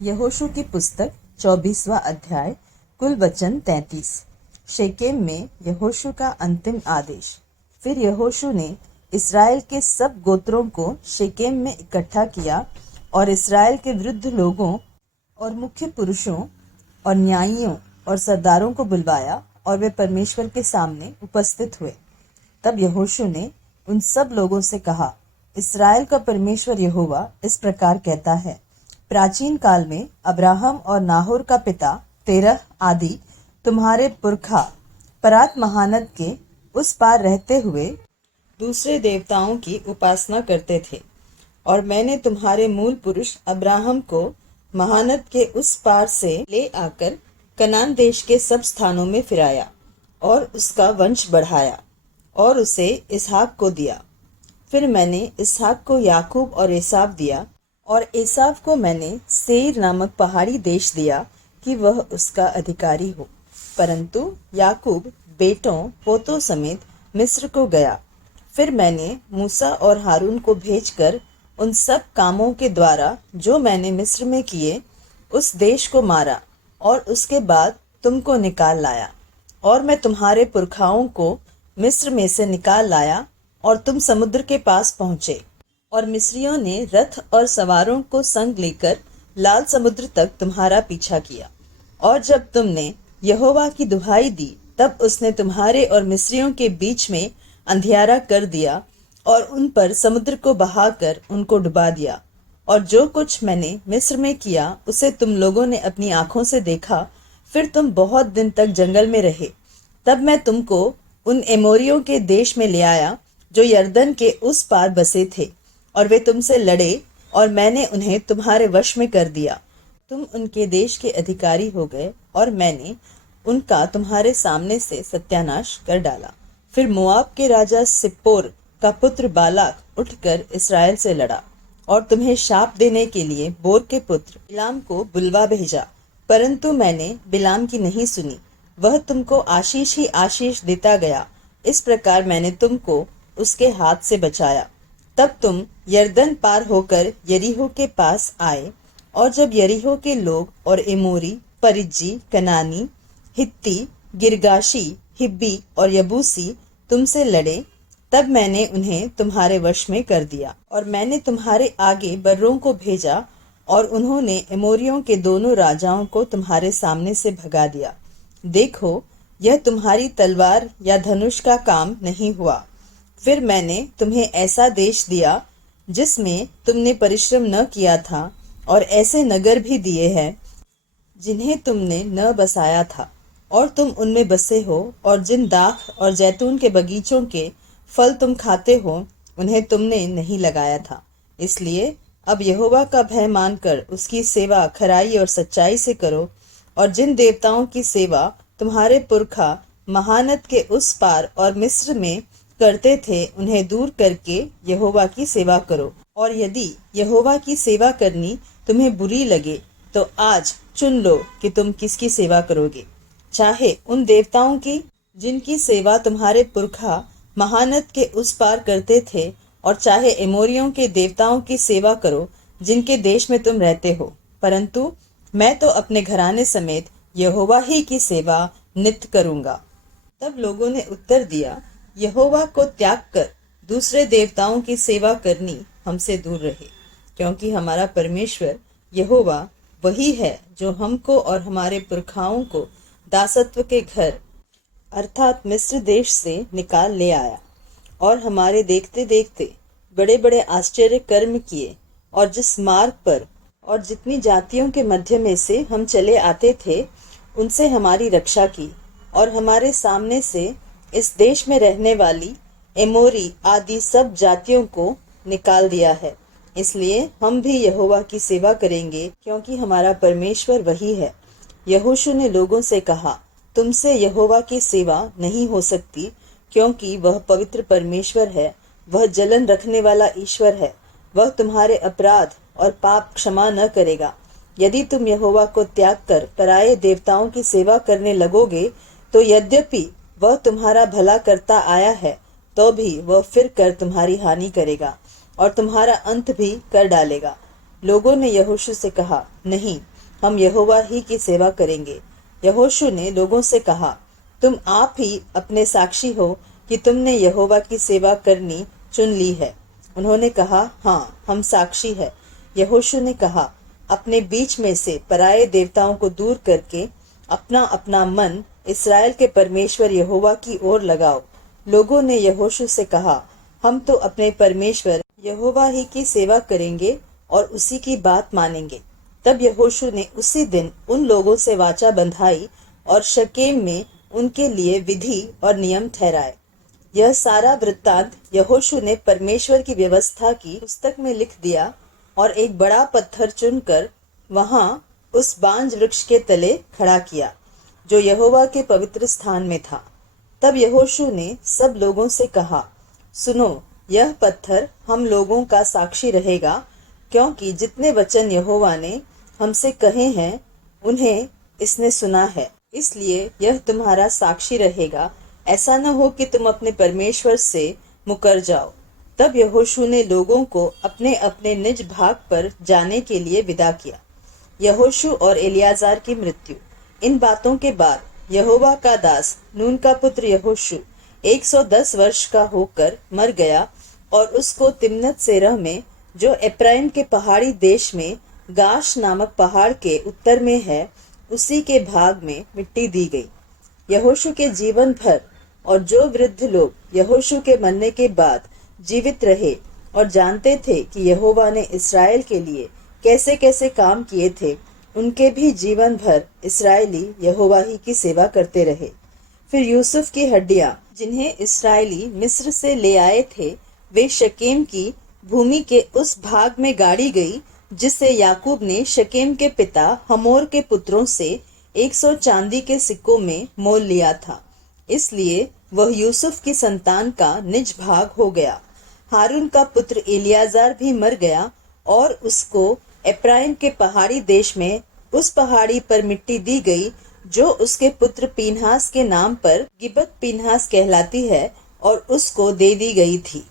यहोशू की पुस्तक 24वां अध्याय। कुल वचन 33। शेकेम में यहोशू का अंतिम आदेश। फिर यहोशू ने इसराइल के सब गोत्रों को शेकेम में इकट्ठा किया और इसराइल के वृद्ध लोगों और मुख्य पुरुषों और न्यायियों और सरदारों को बुलवाया और वे परमेश्वर के सामने उपस्थित हुए। तब यहोशू ने उन सब लोगों से कहा, इसराइल का परमेश्वर यहोवा इस प्रकार कहता है, प्राचीन काल में अब्राहम और नाहोर का पिता तेरह आदि तुम्हारे पुरखा परात महानद के उस पार रहते हुए दूसरे देवताओं की उपासना करते थे, और मैंने तुम्हारे मूल पुरुष अब्राहम को महानद के उस पार से ले आकर कनान देश के सब स्थानों में फिराया और उसका वंश बढ़ाया और उसे इसहाक को दिया। फिर मैंने इसहाक को याकूब और एसाव दिया, और एसाव को मैंने सेईर नामक पहाड़ी देश दिया कि वह उसका अधिकारी हो। परंतु याकूब बेटों पोतों समेत मिस्र को गया। फिर मैंने मूसा और हारून को भेजकर उन सब कामों के द्वारा जो मैंने मिस्र में किए उस देश को मारा, और उसके बाद तुमको निकाल लाया। और मैं तुम्हारे पुरखाओं को मिस्र में से निकाल लाया, और तुम समुद्र के पास पहुँचे, और मिस्रियों ने रथ और सवारों को संग लेकर लाल समुद्र तक तुम्हारा पीछा किया। और जब तुमने यहोवा की दुहाई दी, तब उसने तुम्हारे और मिस्रियों के बीच में अंधियारा कर दिया और उन पर समुद्र को बहाकर उनको डुबा दिया। और जो कुछ मैंने मिस्र में किया उसे तुम लोगों ने अपनी आंखों से देखा। फिर तुम बहुत दिन तक जंगल में रहे। तब मैं तुमको उन एमोरियों के देश में ले आया जो यरदन के उस पार बसे थे, और वे तुमसे लड़े, और मैंने उन्हें तुम्हारे वश में कर दिया। तुम उनके देश के अधिकारी हो गए, और मैंने उनका तुम्हारे सामने से सत्यानाश कर डाला। फिर मोआब के राजा सिप्पोर का पुत्र बालाक उठकर इसराइल से लड़ा, और तुम्हें शाप देने के लिए बोर के पुत्र बिलाम को बुलवा भेजा। परंतु मैंने बिलाम की नहीं सुनी, वह तुमको आशीष ही आशीष देता गया। इस प्रकार मैंने तुमको उसके हाथ से बचाया। तब तुम यरदन पार होकर यरीहो के पास आए, और जब यरीहो के लोग और एमोरी, परिज्जी, कनानी, हित्ती, गिरगाशी, हिब्बी और यबूसी तुमसे लड़े, तब मैंने उन्हें तुम्हारे वश में कर दिया। और मैंने तुम्हारे आगे बर्रों को भेजा, और उन्होंने एमोरियों के दोनों राजाओं को तुम्हारे सामने से भगा दिया। देखो, यह तुम्हारी तलवार या धनुष का काम नहीं हुआ। फिर मैंने तुम्हें ऐसा देश दिया जिसमें तुमने परिश्रम न किया था, और ऐसे नगर भी दिए हैं जिन्हें तुमने न बसाया था, और तुम उनमें बसे हो। और जिन दाख और जैतून के बगीचों के फल तुम खाते हो, उन्हें तुमने नहीं लगाया था। इसलिए अब यहोवा का भय मानकर उसकी सेवा खराई और सच्चाई से करो, और जिन देवताओं की सेवा तुम्हारे पुरखा महानद के उस पार और मिस्र में करते थे, उन्हें दूर करके यहोवा की सेवा करो। और यदि यहोवा की सेवा करनी तुम्हें बुरी लगे, तो आज चुन लो कि तुम किसकी सेवा करोगे, चाहे उन देवताओं की जिनकी सेवा तुम्हारे पुरखा महानद के उस पार करते थे, और चाहे एमोरियों के देवताओं की सेवा करो जिनके देश में तुम रहते हो। परंतु मैं तो अपने घराने समेत यहोवा ही की सेवा नित्य करूंगा। तब लोगों ने उत्तर दिया, यहोवा को त्याग कर दूसरे देवताओं की सेवा करनी हमसे दूर रहे, क्योंकि हमारा परमेश्वर यहोवा वही है जो हमको और हमारे पुरखाओं को दासत्व के घर अर्थात मिस्र देश से निकाल ले आया, और हमारे देखते देखते बड़े बड़े आश्चर्य कर्म किए, और जिस मार्ग पर और जितनी जातियों के मध्य में से हम चले आते थे, उनसे हमारी रक्षा की, और हमारे सामने से इस देश में रहने वाली एमोरी आदि सब जातियों को निकाल दिया है। इसलिए हम भी यहोवा की सेवा करेंगे, क्योंकि हमारा परमेश्वर वही है। यहोशू ने लोगों से कहा, तुमसे यहोवा की सेवा नहीं हो सकती, क्योंकि वह पवित्र परमेश्वर है, वह जलन रखने वाला ईश्वर है। वह तुम्हारे अपराध और पाप क्षमा न करेगा। यदि तुम यहोवा को त्याग कर पराये देवताओं की सेवा करने लगोगे, तो यद्यपि वह तुम्हारा भला करता आया है, तो भी वह फिर कर तुम्हारी हानि करेगा और तुम्हारा अंत भी कर डालेगा। लोगों ने यहोशू से कहा, नहीं, हम यहोवा ही की सेवा करेंगे। यहोशू ने लोगों से कहा, तुम आप ही अपने साक्षी हो कि तुमने यहोवा की सेवा करनी चुन ली है। उन्होंने कहा, हाँ, हम साक्षी है। यहोशू ने कहा, अपने बीच में से पराये देवताओं को दूर करके अपना अपना मन इस्राएल के परमेश्वर यहोवा की ओर लगाओ। लोगों ने यहोशू से कहा, हम तो अपने परमेश्वर यहोवा ही की सेवा करेंगे और उसी की बात मानेंगे। तब यहोशू ने उसी दिन उन लोगों से वाचा बंधाई और शकेम में उनके लिए विधि और नियम ठहराए। यह सारा वृत्तांत यहोशू ने परमेश्वर की व्यवस्था की पुस्तक में लिख दिया और एक बड़ा पत्थर चुनकर वहां उस बांज वृक्ष के तले खड़ा किया, जो यहोवा के पवित्र स्थान में था। तब यहोशू ने सब लोगों से कहा, सुनो, यह पत्थर हम लोगों का साक्षी रहेगा, क्योंकि जितने वचन यहोवा ने हमसे कहे हैं उन्हें इसने सुना है, इसलिए यह तुम्हारा साक्षी रहेगा। ऐसा न हो कि तुम अपने परमेश्वर से मुकर जाओ। तब यहोशू ने लोगों को अपने अपने निज भाग पर जाने के लिए विदा किया। यहोशू और एलियाजार की मृत्यु। इन बातों के बाद यहोवा का दास नून का पुत्र यहोशू 110 वर्ष का होकर मर गया और उसको तिम्नत सेरह में, जो एप्राइम के पहाड़ी देश में गाश नामक पहाड़ के उत्तर में है, उसी के भाग में मिट्टी दी गई। यहोशू के जीवन भर और जो वृद्ध लोग यहोशू के मरने के बाद जीवित रहे और जानते थे कि यहोवा ने इस्राएल के लिए कैसे कैसे काम किए थे, उनके भी जीवन भर इस्राएली यहोवा ही की सेवा करते रहे। फिर यूसुफ की हड्डियां, जिन्हें इस्राएली मिस्र से ले आए थे, वे शकेम की भूमि के उस भाग में गाड़ी गई जिसे याकूब ने शकेम के पिता हमोर के पुत्रों से 100 चांदी के सिक्कों में मोल लिया था। इसलिए वह यूसुफ की संतान का निज भाग हो गया। हारून का पुत्र एलियाजार भी मर गया और उसको एप्राइम के पहाड़ी देश में उस पहाड़ी पर मिट्टी दी गई जो उसके पुत्र पीनहास के नाम पर गिबत पीनहास कहलाती है और उसको दे दी गई थी।